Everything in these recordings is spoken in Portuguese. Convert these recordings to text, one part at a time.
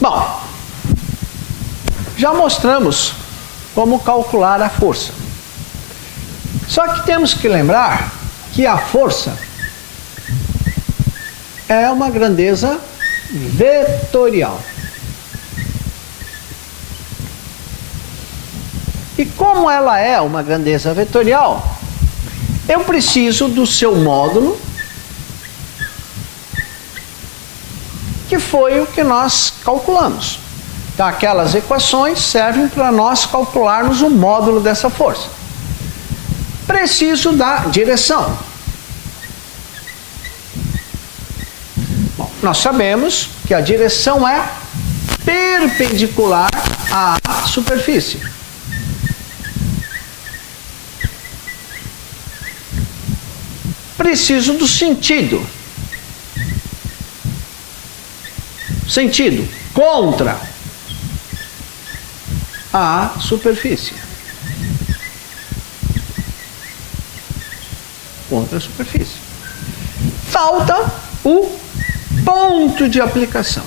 Bom, já mostramos como calcular a força. Só que temos que lembrar que a força é uma grandeza vetorial. E como ela é uma grandeza vetorial, eu preciso do seu módulo, que foi o que nós calculamos. Então, aquelas equações servem para nós calcularmos o módulo dessa força. Preciso da direção. Bom, nós sabemos que a direção é perpendicular à superfície. Preciso do sentido. Sentido contra a superfície. Contra a superfície. Falta o ponto de aplicação.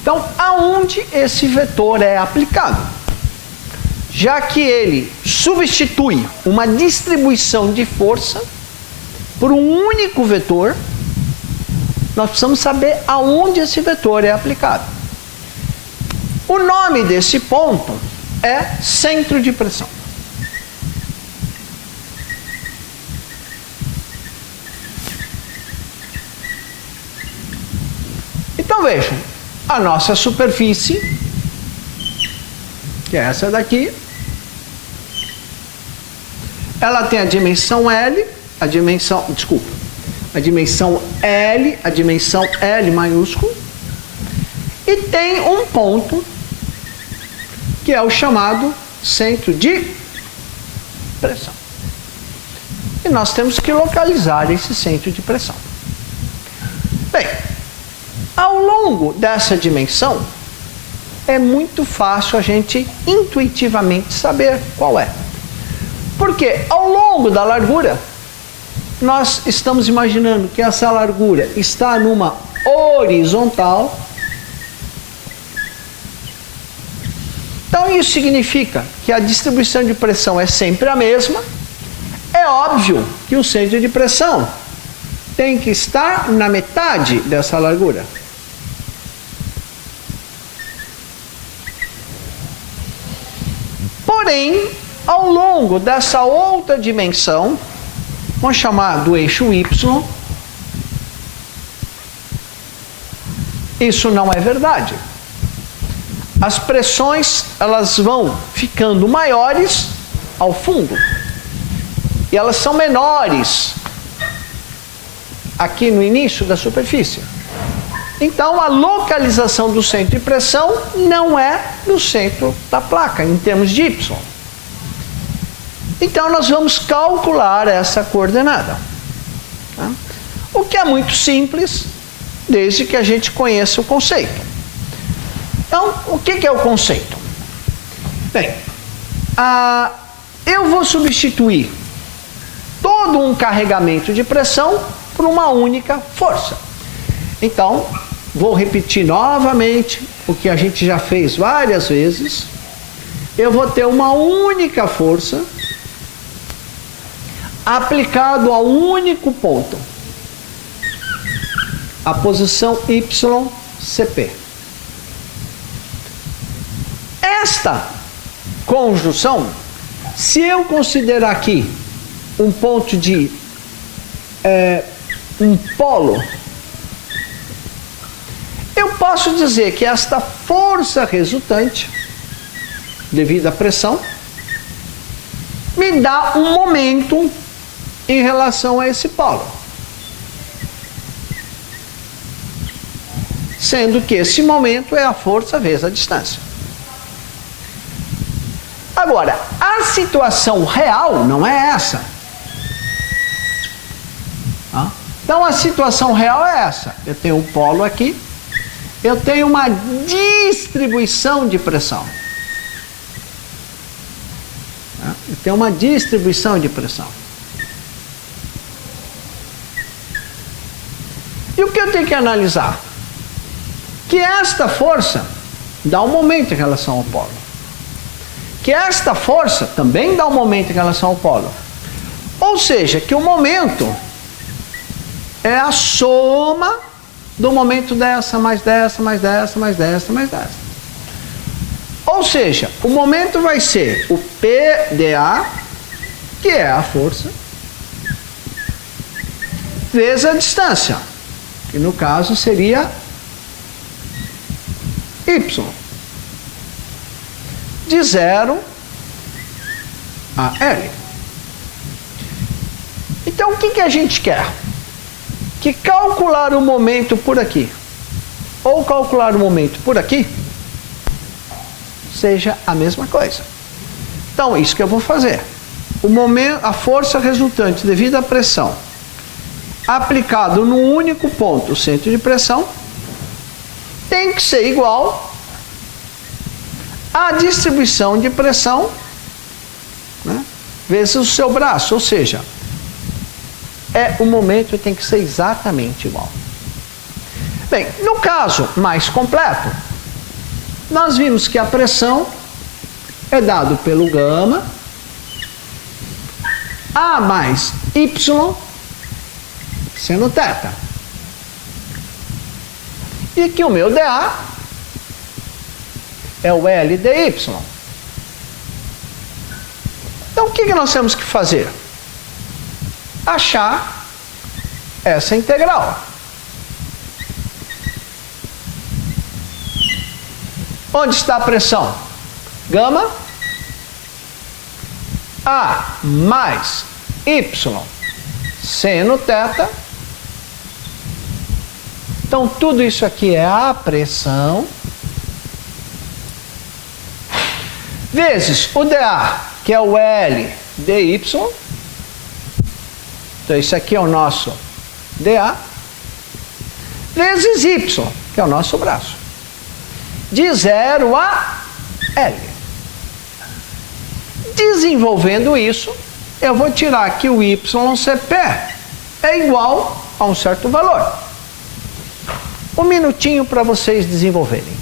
Então, aonde esse vetor é aplicado? Já que ele substitui uma distribuição de força por um único vetor, nós precisamos saber aonde esse vetor é aplicado. O nome desse ponto é centro de pressão. Então vejam, a nossa superfície, que é essa daqui, ela tem a dimensão L, a dimensão L, a dimensão L maiúsculo, e tem um ponto que é o chamado centro de pressão. E nós temos que localizar esse centro de pressão. Bem, ao longo dessa dimensão, é muito fácil a gente intuitivamente saber qual é. Porque ao longo da largura, nós estamos imaginando que essa largura está numa horizontal. Então isso significa que a distribuição de pressão é sempre a mesma. É óbvio que o centro de pressão tem que estar na metade dessa largura. Porém, ao longo dessa outra dimensão, vamos chamar do eixo Y, isso não é verdade. As pressões, elas vão ficando maiores ao fundo e elas são menores aqui no início da superfície. Então, a localização do centro de pressão não é no centro da placa, em termos de Y. Então, nós vamos calcular essa coordenada. Tá? O que é muito simples, desde que a gente conheça o conceito. Então, o que é o conceito? Bem, eu vou substituir todo um carregamento de pressão por uma única força. Então, vou repetir novamente o que a gente já fez várias vezes. Eu vou ter uma única força aplicado a um único ponto, a posição YCP. Esta conjunção, se eu considerar aqui um ponto de um polo, eu posso dizer que esta força resultante, devido à pressão, me dá um momento em relação a esse polo. Sendo que esse momento é a força vezes a distância. Agora, a situação real não é essa. Então, a situação real é essa. Eu tenho um polo aqui, eu tenho uma distribuição de pressão. Eu tenho uma distribuição de pressão. E o que eu tenho que analisar? Que esta força dá um momento em relação ao polo. Que esta força também dá um momento em relação ao polo. Ou seja, que o momento é a soma do momento dessa, mais dessa, mais dessa, mais dessa, mais dessa. Ou seja, o momento vai ser o PdA, que é a força, vezes a distância, que no caso seria Y, de 0 a L. Então, o que a gente quer? Que calcular o momento por aqui, ou calcular o momento por aqui, seja a mesma coisa. Então, isso que eu vou fazer. O momento, a força resultante devido à pressão aplicado no único ponto, o centro de pressão, tem que ser igual à distribuição de pressão, né, vezes o seu braço, ou seja, o momento tem que ser exatamente igual. Bem, no caso mais completo, nós vimos que a pressão é dado pelo gama A mais Y seno θ. E que o meu dA é o L dy. Então, o que nós temos que fazer? Achar essa integral. Onde está a pressão? Gama A mais Y seno θ. Então, tudo isso aqui é a pressão vezes o dA, que é o L dy. Então, isso aqui é o nosso dA, vezes Y, que é o nosso braço, de 0 a L. Desenvolvendo isso, eu vou tirar que o YCP é igual a um certo valor. Um minutinho para vocês desenvolverem.